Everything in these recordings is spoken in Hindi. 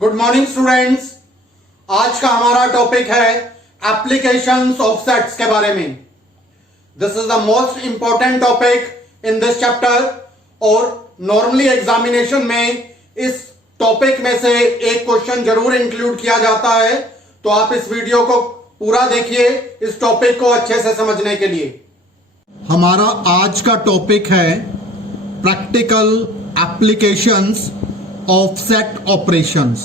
Good morning students. आज का हमारा टॉपिक है एप्लीकेशंस ऑफ सेट्स के बारे में। This is the most important topic in this chapter और नॉर्मली एग्जामिनेशन में इस टॉपिक में से एक क्वेश्चन जरूर इंक्लूड किया जाता है, तो आप इस वीडियो को पूरा देखिए इस टॉपिक को अच्छे से समझने के लिए। हमारा आज का टॉपिक है practical applications of set operations.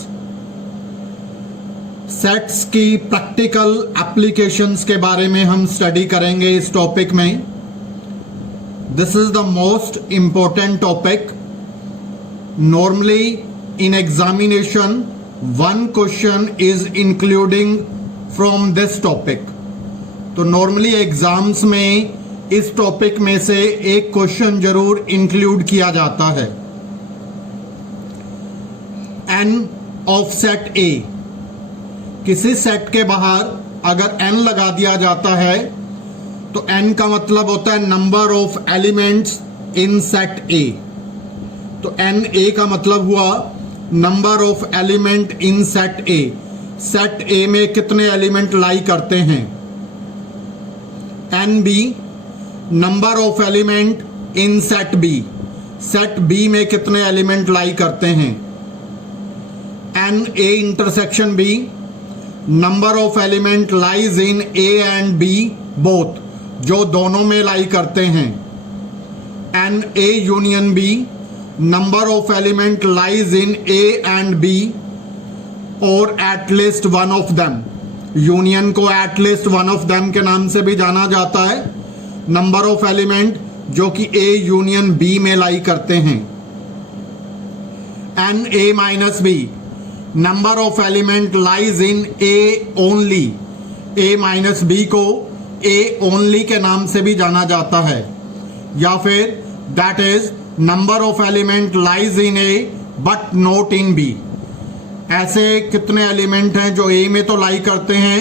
Sets की प्रैक्टिकल एप्लीकेशंस के बारे में हम स्टडी करेंगे इस टॉपिक में। This is the most important topic. Normally in examination one question is including from this topic. तो नॉर्मली एग्जाम्स में इस टॉपिक में से एक क्वेश्चन जरूर इंक्लूड किया जाता है। n ऑफ सेट A, किसी सेट के बाहर अगर n लगा दिया जाता है तो n का मतलब होता है number of elements in set A। तो n A का मतलब हुआ number of element in set A। Set A में कितने एलिमेंट लाई करते हैं। n B, number of element in set B। Set B में कितने एलिमेंट लाई करते हैं। n A intersection B, number of element lies in A and B both, जो दोनों में लाई करते हैं। n A union B, number of element lies in A and B और at least one of them. Union को at least one of them के नाम से भी जाना जाता है। नंबर ऑफ एलिमेंट जो कि A यूनियन B में लाई करते हैं। n A minus B, number of element lies in A only. A minus B को A ओनली के नाम से भी जाना जाता है, या फिर that is number of element lies in A but not in B। ऐसे कितने एलिमेंट हैं जो A में तो लाई करते हैं,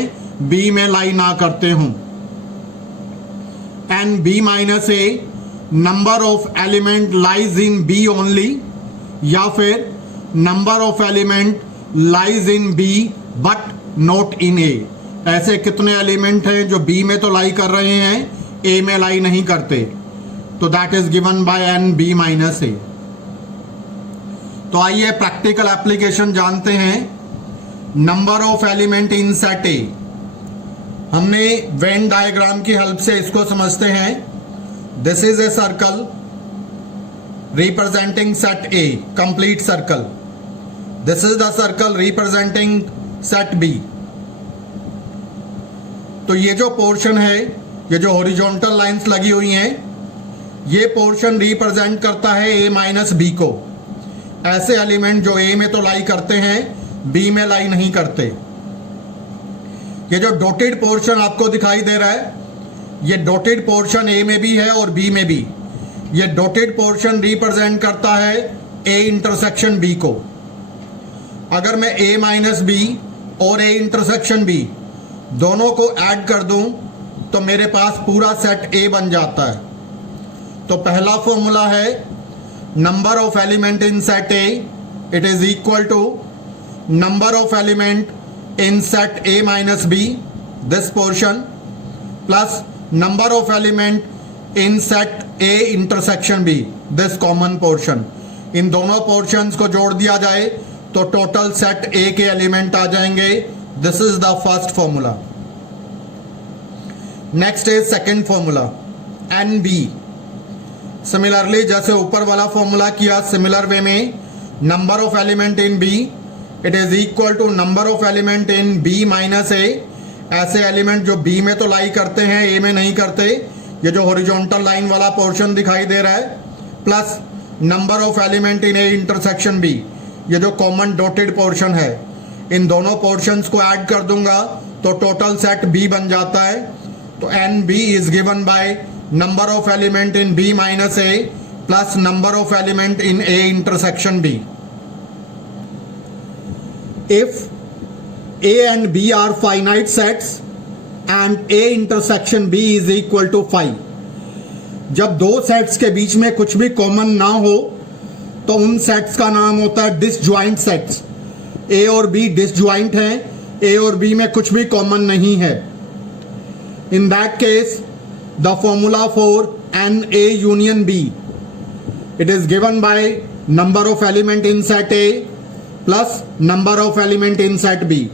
B में लाई ना करते हों। n B minus A, number of element lies in B only, या फिर number of element lies in B but not in A। ऐसे कितने एलिमेंट हैं जो B में तो लाई कर रहे हैं, A में लाई नहीं करते। तो that is given bye n B minus A। तो आइए प्रैक्टिकल एप्लीकेशन जानते हैं। Number of element in set A। हमने वेन डायग्राम की हेल्प से इसको समझते हैं। This is a circle representing set A, complete circle. This is the circle representing set B। तो ये जो पोर्शन है, ये जो हॉरिजॉन्टल लाइंस लगी हुई हैं, ये पोर्शन रिप्रेजेंट करता है A माइनस B को। ऐसे एलिमेंट जो A में तो लाई करते हैं, B में लाई नहीं करते। ये जो डॉटेड पोर्शन आपको दिखाई दे रहा है, ये डॉटेड पोर्शन A में भी है और B में भी। ये डॉटेड पोर्शन रिप्रेजेंट करता है A इंटरसेक्शन B को। अगर मैं A माइनस B और A इंटरसेक्शन B दोनों को ऐड कर दूं तो मेरे पास पूरा सेट A बन जाता है। तो पहला फॉर्मूला है number of element in set A, it is equal to number of element in set A minus B, this portion, plus number of element in set A intersection B, this common portion. इन दोनों पोर्शंस को जोड़ दिया जाए तो टोटल सेट A के एलिमेंट आ जाएंगे। This is the first formula. Next is second formula NB। Similarly जैसे ऊपर वाला फॉर्मूला किया, सिमिलर वे में number of element in B it is equal to number of element in B minus A। ऐसे एलिमेंट जो B में तो लाई करते हैं, A में नहीं करते। ये जो हॉरिजॉन्टल लाइन वाला पोर्शन दिखाई दे रहा है, plus number of element in A intersection B, ये जो कॉमन डॉटेड पोर्शन है। इन दोनों पोर्शंस को ऐड कर दूंगा तो टोटल सेट B बन जाता है। तो NB is given by number of element in B minus A plus number of element in A intersection B। If A and B are finite sets and A intersection B is equal to 5, जब दो सेट्स के बीच में कुछ भी कॉमन ना हो तो उन सेट्स का नाम होता है डिसजॉइंट सेट्स। ए और बी डिसजॉइंट हैं, ए और बी में कुछ भी कॉमन नहीं है। In that case the formula for n A union B, it is given by number of element in set A plus number of element in set B.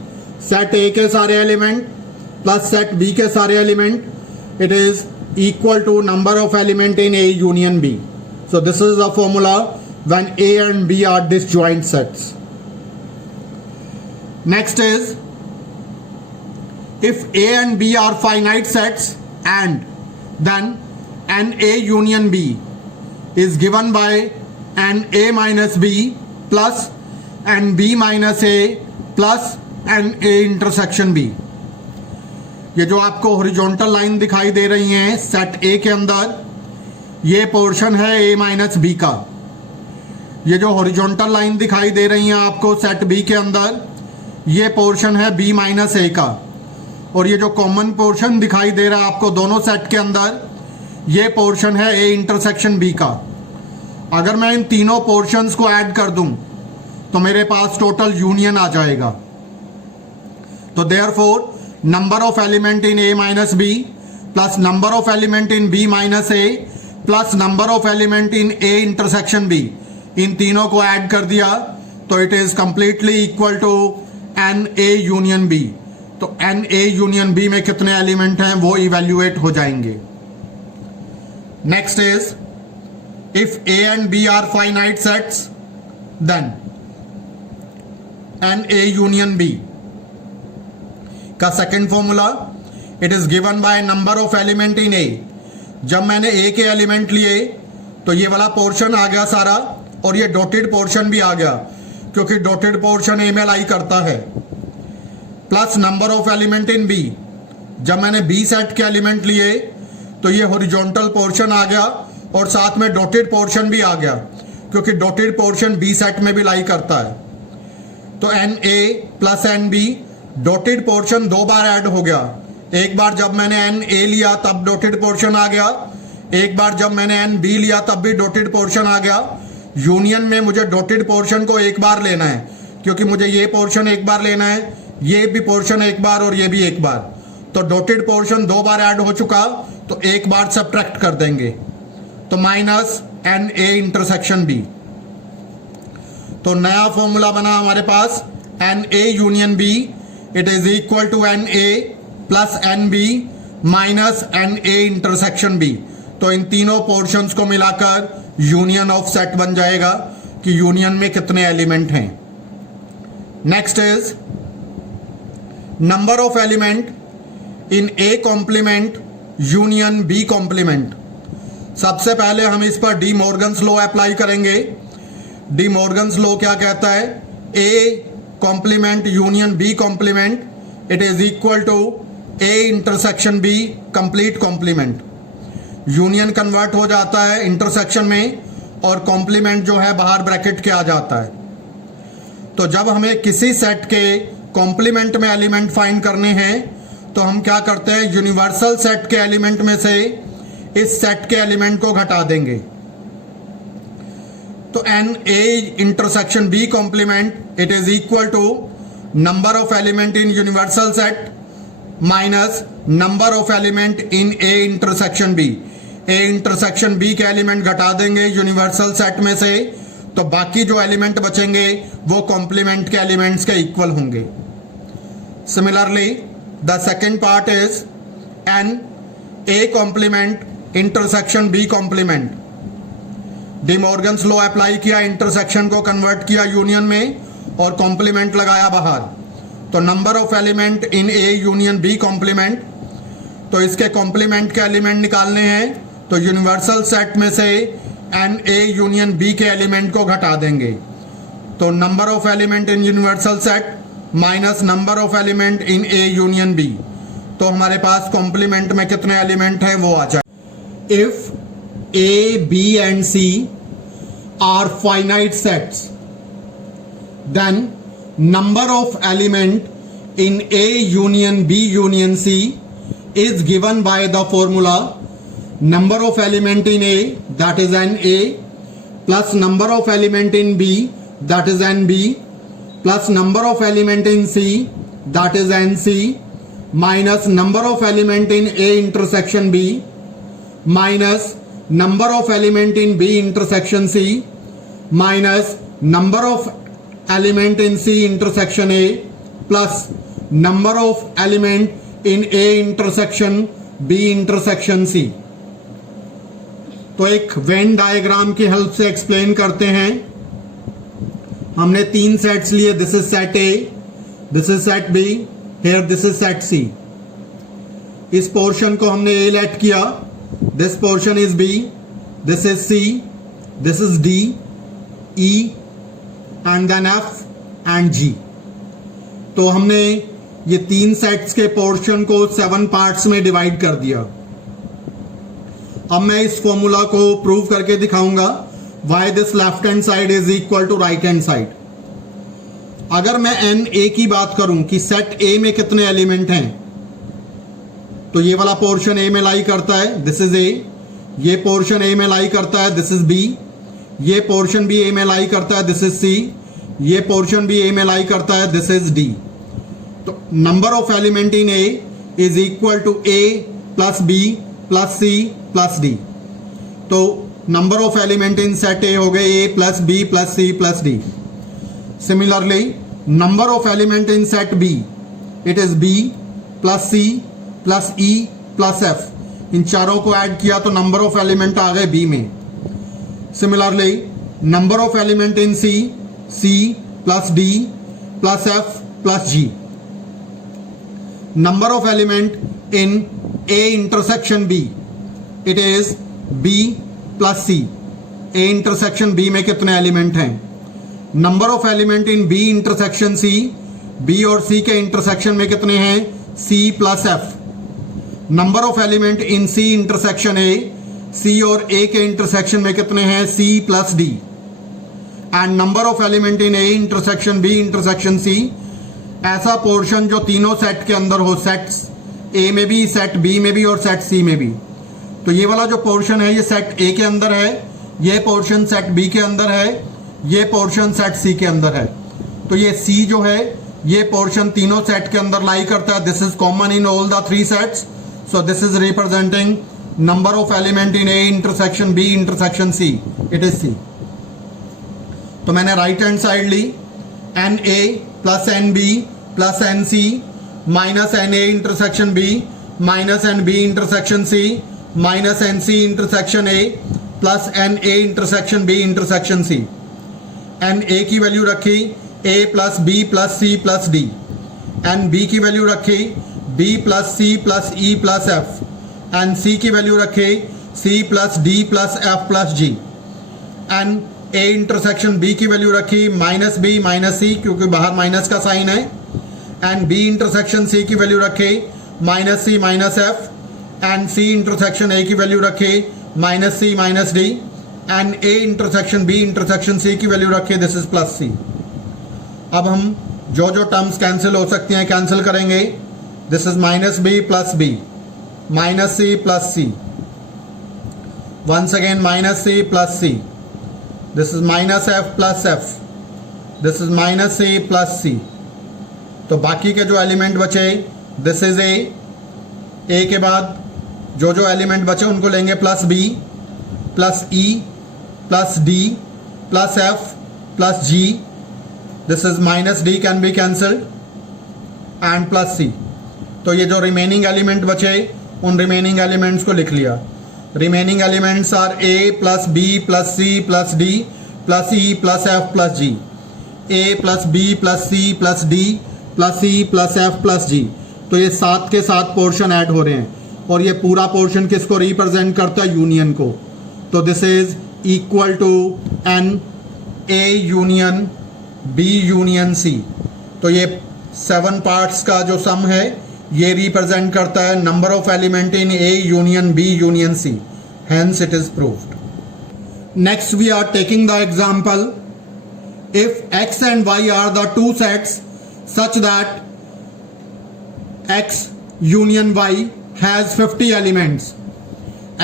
Set A के सारे एलिमेंट प्लस सेट बी के सारे element, it is equal to number of element in A union B. So this is the formula when A and B are disjoint sets. Next is, if A and B are finite sets, and then an A union B is given by an A minus B plus an B minus A plus an A intersection B. ये जो आपको हॉरिजॉन्टल लाइन दिखाई दे रही हैं सेट ए के अंदर, ये पोर्शन है ए माइनस बी का। ये जो हॉरिजॉन्टल लाइन दिखाई दे रही हैं आपको सेट बी के अंदर, ये पोर्शन है बी माइनस ए का। और ये जो कॉमन पोर्शन दिखाई दे रहा है आपको दोनों सेट के अंदर, ये पोर्शन है ए इंटरसेक्शन बी का। अगर मैं इन तीनों पोर्शंस को ऐड कर दूं तो मेरे पास टोटल यूनियन आ जाएगा। तो therefore number of element in A minus B plus number of element in B minus A plus number of element in A intersection B, इन तीनों को ऐड कर दिया तो it is completely equal to N A union B. तो एन ए यूनियन बी में कितने एलिमेंट हैं वो इवेल्युएट हो जाएंगे। Next is, if A and B are finite sets then N A union B का second formula, it is given by number of element in A. जब मैंने ए के एलिमेंट लिए तो ये वाला पोर्शन आ गया सारा, और ये डॉटेड पोर्शन भी आ गया क्योंकि डॉटेड पोर्शन ए में लाई करता है, plus number of element in B. जब मैंने बी सेट के एलिमेंट लिए तो ये हॉरिजॉन्टल पोर्शन आ गया और साथ में डॉटेड पोर्शन भी आ गया क्योंकि डॉटेड पोर्शन बी सेट में भी लाई करता है। तो N A plus N B, dotted portion दो बार ऐड हो गया। एक बार जब मैंने एन ए लिया तब डॉटेड पोर्शन आ गया, एक बार जब मैंने एन बी लिया तब भी डॉटेड पोर्शन आ गया। यूनियन में मुझे डॉटेड पोर्शन को एक बार लेना है क्योंकि मुझे ये पोर्शन एक बार लेना है, ये भी पोर्शन एक बार और ये भी एक बार। तो डॉटेड पोर्शन दो बार ऐड हो चुका तो एक बार सब्ट्रैक्ट कर देंगे, तो minus N A intersection B. तो नया फॉर्मूला बना हमारे पास N A union B, it is equal to N A plus N B minus N A intersection B. तो इन तीनों पोर्शंस को मिलाकर यूनियन ऑफ सेट बन जाएगा कि यूनियन में कितने एलिमेंट हैं। Next is number of element in A complement union B complement. सबसे पहले हम इस पर डी मॉर्गन्स लॉ अप्लाई करेंगे। डी मॉर्गन्स लॉ क्या कहता है, A complement union B complement, it is equal to A intersection B complete complement. Union convert हो जाता है इंटरसेक्शन में और कॉम्प्लीमेंट जो है बाहर ब्रैकेट के आ जाता है। तो जब हमें किसी सेट के कॉम्प्लीमेंट में एलिमेंट फाइंड करने हैं तो हम क्या करते हैं, यूनिवर्सल सेट के एलिमेंट में से इस सेट के एलिमेंट को घटा देंगे। तो N A intersection B complement it is equal to number of element in universal set minus number of element in A intersection B. A intersection B के एलिमेंट घटा देंगे यूनिवर्सल सेट में से, तो बाकी जो एलिमेंट बचेंगे वो कॉम्प्लीमेंट के एलिमेंट्स के इक्वल होंगे। Similarly the second part is n A complement intersection B complement. De Morgan's law apply किया, इंटरसेक्शन को कन्वर्ट किया यूनियन में और कॉम्प्लीमेंट लगाया बाहर। तो number of element in A union B complement, तो इसके कॉम्प्लीमेंट के एलिमेंट निकालने हैं तो यूनिवर्सल सेट में से एन ए यूनियन बी के एलिमेंट को घटा देंगे। तो number of element in universal set minus number of element in A union B. तो हमारे पास कॉम्प्लीमेंट में कितने एलिमेंट हैं वो आ जाए। If A B and C are finite sets then number of element in A union B union C is given by the formula number of element in A, that is an A, plus number of element in B, that is an B, plus number of element in C, that is NC, minus number of element in A intersection B, minus number of element in B intersection C, minus number of element in C intersection A, plus number of element in A intersection B intersection C. तो एक वेन डायग्राम की हेल्प से एक्सप्लेन करते हैं. हमने 3 सेट्स लिए. This is set A, this is set B, here this is set C. इस पोर्शन को हमने ए लेट किया. This portion is B, this is C, this is D, E and then F and G. तो हमने ये 3 सेट्स के पोर्शन को 7 पार्ट्स में डिवाइड कर दिया. अब मैं इस फॉर्मूला को प्रूव करके दिखाऊंगा why this left hand side is equal to right hand side. अगर मैं एन ए की बात करूं कि सेट ए में कितने एलिमेंट हैं, तो ये वाला पोर्शन ए में लाई करता है, दिस इज ए. ये पोर्शन ए में लाई करता है, दिस इज बी. ये पोर्शन भी ए में लाई करता है, दिस इज सी. ये पोर्शन भी ए में लाई करता है, दिस इज डी. तो number of element in A is equal to A plus B plus C plus D. तो number of element in set A हो गए A plus B plus C plus D. Similarly number of element in set B, it is B plus C plus E plus F. इन चारों को ऐड किया तो नंबर ऑफ एलिमेंट आ गए बी में. Similarly number of element in C, C plus D plus F plus G. Number of element in A intersection B, it is B plus C. A intersection B में कितने एलिमेंट हैं? Number of element in B intersection C, B और C के इंटरसेक्शन में कितने हैं? C plus F. Number of element in C intersection A, C और A के इंटरसेक्शन में कितने हैं? C plus D. And number of element in A intersection B intersection C, ऐसा पोर्शन जो तीनों सेट के अंदर हो, सेट्स ए में भी, सेट बी में भी और सेट सी में भी. तो ये वाला जो पोर्शन है ये सेट ए के अंदर है, ये पोर्शन सेट बी के अंदर है, ये पोर्शन सेट सी के अंदर है. तो ये सी जो है ये पोर्शन तीनों सेट के अंदर लाई करता है. This is common in all the 3 sets. So this is representing number of element in A intersection B intersection C, it is C. तो मैंने राइट हैंड साइड ली, n A plus N B plus n C minus N A intersection B minus n B intersection C minus n C intersection A plus n A intersection B intersection C. N A की वैल्यू रखी ए plus B plus C plus D. N B की वैल्यू रखी B plus C plus E plus F. N C की वैल्यू रखी C plus D plus F plus G. N A intersection B की वैल्यू रखी माइनस बी माइनस सी, क्योंकि बाहर माइनस का साइन है. एंड बी इंटरसेक्शन सी की वैल्यू रखे minus C minus F. And C intersection A की वैल्यू रखे minus C minus D. And A intersection B intersection C की वैल्यू रखे दिस इज प्लस सी. अब हम जो जो टर्म्स कैंसिल हो सकती हैं कैंसिल करेंगे. This is minus B plus B, minus C plus C, once again minus C plus C. This is minus F plus F, this is minus C plus C. तो बाकी के जो एलिमेंट बचे दिस इज ए के बाद जो जो एलिमेंट बचे उनको लेंगे plus B plus E plus D plus F plus G. This is minus D can be cancelled and plus C. तो ये जो रिमेनिंग एलिमेंट बचे उन रिमेनिंग एलिमेंट्स को लिख लिया. Remaining elements are A plus B plus C plus D plus E plus F plus G. A plus B plus C plus D plus E plus F plus G. तो ये 7 के 7 पोर्शन ऐड हो रहे हैं और ये पूरा पोर्शन किसको रिप्रेजेंट करता है? यूनियन को. तो this is equal to N A union B union C. तो ये 7 पार्ट्स का जो सम है ये रिप्रेजेंट करता है number of element in A union B union C. Hence it is proved. Next we are taking the example. If X and Y are the 2 sets such that x union y has 50 elements,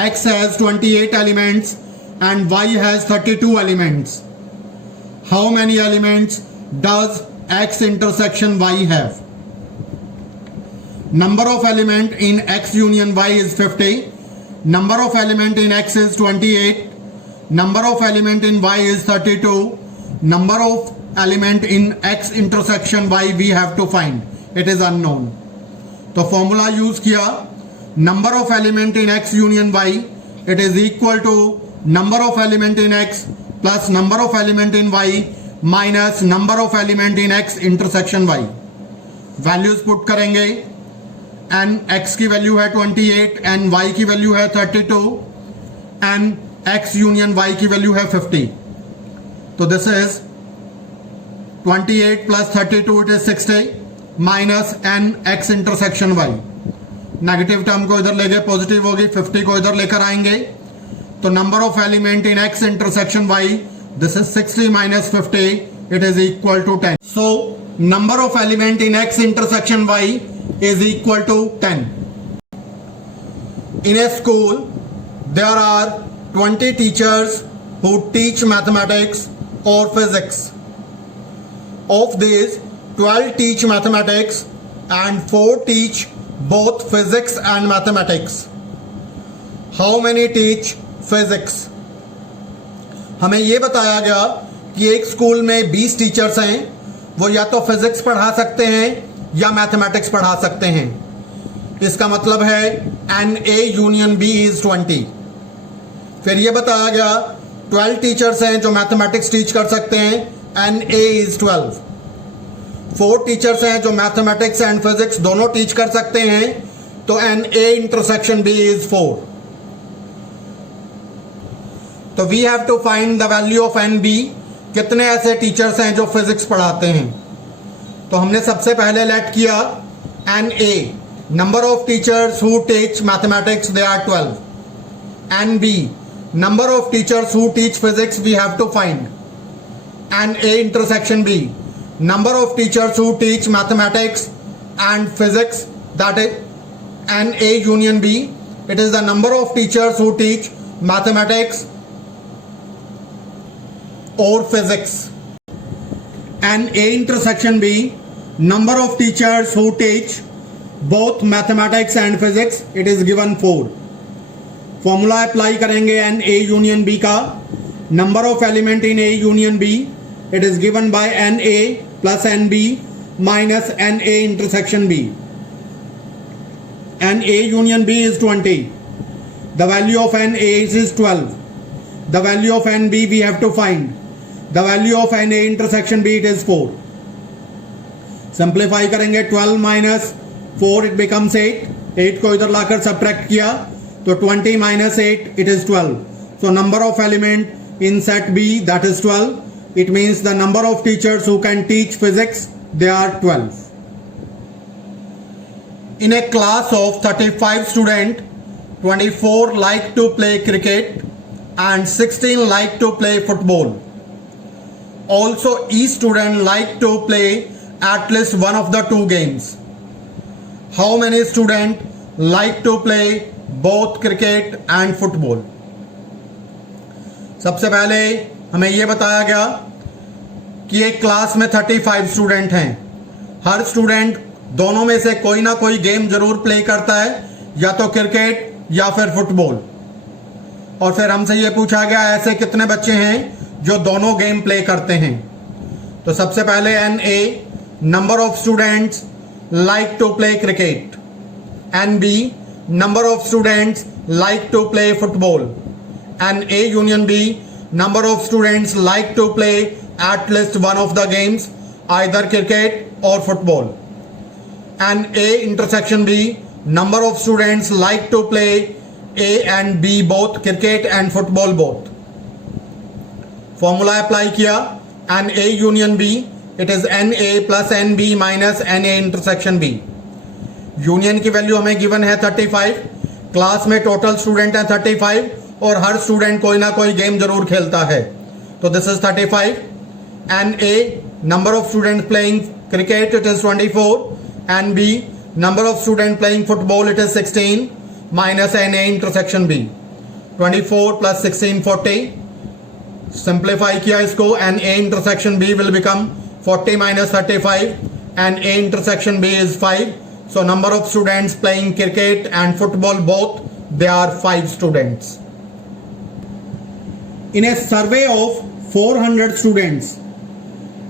x has 28 elements and y has 32 elements. How many elements does x intersection y have? Number of element in x union y is 50. Number of element in x is 28. Number of element in y is 32. Number of element in x intersection y we have to find. It is unknown. तो फॉर्मूला यूज किया, number of element in x union y, it is equal to number of element in x plus number of element in y minus number of element in x intersection y. Values put करेंगे, एन x की वैल्यू है 28, एन y की वैल्यू है 32, एन x यूनियन y की वैल्यू है 50. तो this is 28 plus 32, it is 60 minus N X intersection Y. Negative term को इधर ले गए, पॉजिटिव होगी, 50 को इधर लेकर आएंगे. तो number of element in X intersection Y, this is 60 minus 50, it is equal to 10. So number of element in X intersection Y is equal to 10. In a school there are 20 teachers who teach mathematics और physics. Of these, 12 teach mathematics and 4 teach both physics and mathematics. How many teach physics? हमें ये बताया गया कि एक स्कूल में 20 टीचर्स हैं, वो या तो फिजिक्स पढ़ा सकते हैं या मैथमेटिक्स पढ़ा सकते हैं. इसका मतलब है NA यूनियन B इज 20. फिर ये बताया गया 12 टीचर्स हैं जो मैथमेटिक्स टीच कर सकते हैं, NA इज 12. 4 टीचर्स हैं जो मैथमेटिक्स एंड फिजिक्स दोनों टीच कर सकते हैं, तो NA इंटरसेक्शन B इज 4. तो we have to find the value of NB. कितने ऐसे टीचर्स हैं जो फिजिक्स पढ़ाते हैं? तो हमने सबसे पहले लेट किया NA, number of teachers who teach mathematics, they are 12. NB, number of teachers who teach physics, we have to find. NA intersection B, number of teachers who teach mathematics and physics, that is NA union B, it is the number of teachers who teach mathematics or physics. NA intersection B, number of teachers who teach both mathematics and physics, it is given 4. Formula apply करेंगे NA union B का, number of element in A union B, it is given by NA plus NB minus NA intersection B. NA union B is 20. The value of NA is 12. The value of NB we have to find. The value of NA intersection B, it is 4. Simplify करेंगे, 12 minus 4 it becomes 8. 8 को इधर लाकर subtract किया तो 20 minus 8 it is 12. So number of element in set B, that is 12. It means the number of teachers who can teach physics, they are 12. In a class of 35 students, 24 like to play cricket and 16 like to play football. Also, each student like to play at least one of the 2 games. How many students like to play both cricket and football? सबसे पहले हमें यह बताया गया कि एक क्लास में 35 स्टूडेंट हैं. हर स्टूडेंट दोनों में से कोई ना कोई गेम जरूर प्ले करता है, या तो क्रिकेट या फिर फुटबॉल. और फिर हमसे यह पूछा गया ऐसे कितने बच्चे हैं जो दोनों गेम प्ले करते हैं. तो सबसे पहले NA, number of students like to play cricket. NB, number of students like to play football. NA union B, number of students like to play at least one of the games, either cricket or football. NA intersection B, number of students like to play A and B both, cricket and football both. Formula apply किया, NA union B, it is NA plus NB minus NA intersection B. Union की वैल्यू हमें गिवन है 35. क्लास में टोटल स्टूडेंट है 35 और हर स्टूडेंट कोई ना कोई गेम जरूर खेलता है. तो this is 35. NA, number of students playing cricket, it is 24. NB, number of students playing football, it is 16 minus NA intersection B. 24 plus 16, 40. Simplify किया इसको, NA intersection B will become 40 minus 35, and A intersection B is 5. So number of students playing cricket and football both, they are 5 students. In a survey of 400 students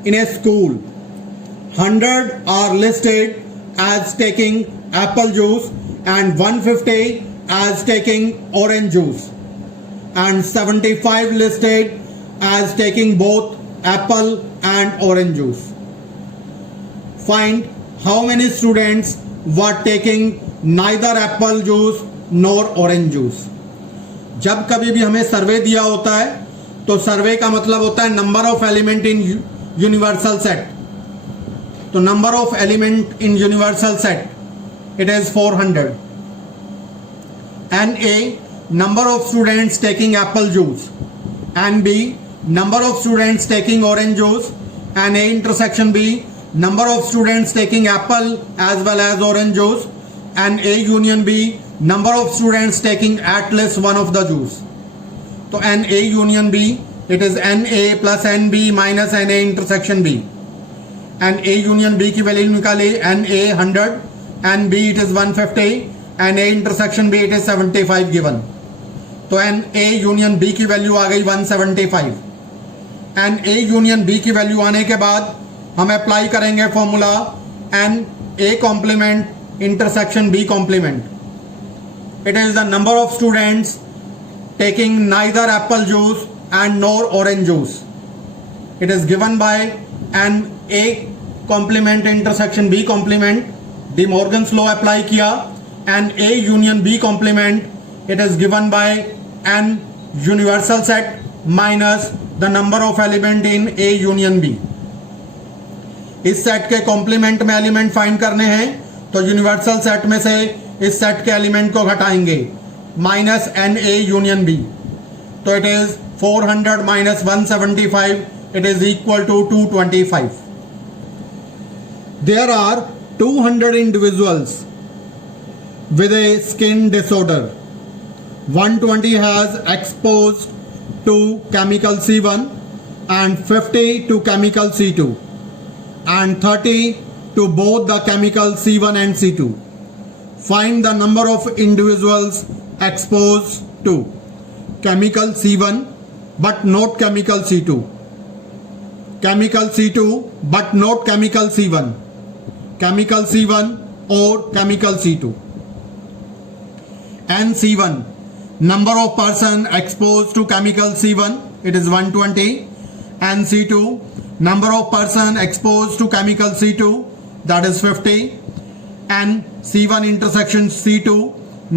in a school, 100 are listed as taking apple juice and 150 as taking orange juice, and 75 listed as taking both apple and orange juice. Find how many students were taking neither apple juice nor orange juice. जब कभी भी हमें सर्वे दिया होता है तो सर्वे का मतलब होता है number of element in universal set. तो number of element in universal set it is 400. And A number of students taking apple juice, and B number of students taking orange juice, and A intersection B number of students taking apple as well as orange juice, and A union B number of students taking at least one of the juice. तो N A union B it is N A plus N B minus N A intersection B, and A union B की वैल्यू निकाली N A 100 and B it is 150 and A intersection B it is 75 given. तो एन ए यूनियन बी की वैल्यू आ गई 175. एन ए यूनियन बी की वैल्यू आने के बाद हम अप्लाई करेंगे formula N A complement intersection B complement. It is the number of students taking neither apple juice and nor orange juice. It is given by N A complement intersection B complement. De Morgan's law apply किया. N A union B complement it is given by n universal set minus the number of element in A union B. इस सेट के कॉम्प्लीमेंट में एलिमेंट फाइंड करने हैं तो यूनिवर्सल सेट में से इस सेट के एलिमेंट को घटाएंगे minus N A union B. तो it is 400 minus 175 it is equal to 225. There are 200 individuals with a skin disorder. 120 has exposed to chemical C1 and 50 to chemical C2 and 30 to both the chemical C1 and C2. Find the number of individuals exposed to chemical C1 but not chemical C2, chemical C2 but not chemical C1, chemical C1 or chemical C2. And C1, number of person exposed to chemical C1 it is 120, and C2 number of person exposed to chemical C2 that is 50, and C1 intersection C2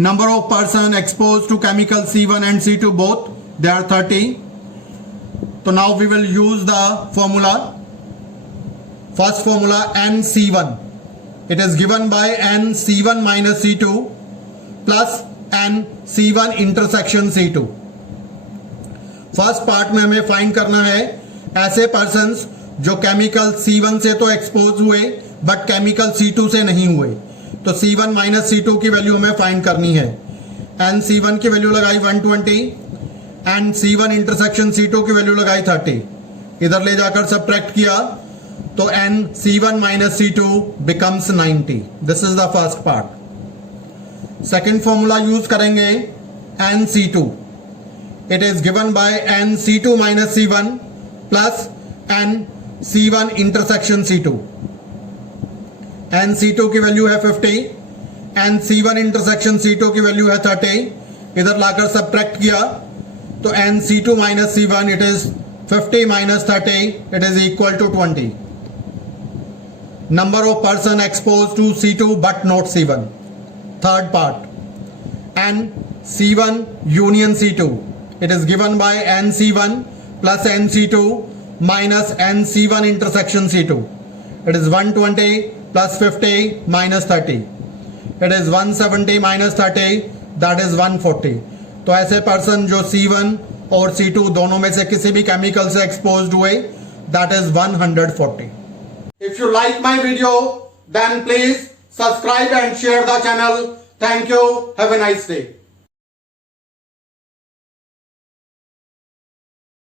number of person exposed to chemical C1 and C2 both they are 30. So now we will use the formula. First formula NC1, it is given by NC1 minus C2 plus n C1 intersection C2. First part में हमें फाइंड करना है ऐसे पर्संस जो केमिकल C1 से तो एक्सपोज हुए बट केमिकल C2 से नहीं हुए. तो C1 माइनस C2 की वैल्यू हमें फाइंड करनी है. एन C1 की वैल्यू लगाई 120 एंड C1 इंटरसेक्शन C2 की वैल्यू लगाई 30. इधर ले जाकर सब्ट्रैक्ट किया तो n C1 minus C2 becomes 90. This is the first part. Second formula use करेंगे NC2. It is given by NC2 minus C1 plus NC1 intersection C2. NC2 की वैल्यू है 50, NC1 इंटरसेक्शन C2 की वैल्यू है 30. इधर लाकर सब्ट्रैक्ट किया तो NC2 minus C1 it is 50 minus 30 it is equal to 20. Number of person expose to C2 but not C1. Third part, NC1 union C2. It is given by NC1 plus NC2 minus NC1 intersection C2. It is 120 plus 50 minus 30. It is 170 minus 30 that is 140. तो ऐसे पर्सन जो C1 और C2 दोनों में से किसी भी केमिकल से एक्सपोज्ड हुए that is 140. If you like my video then please subscribe and share the channel. Thank you. Have a nice day.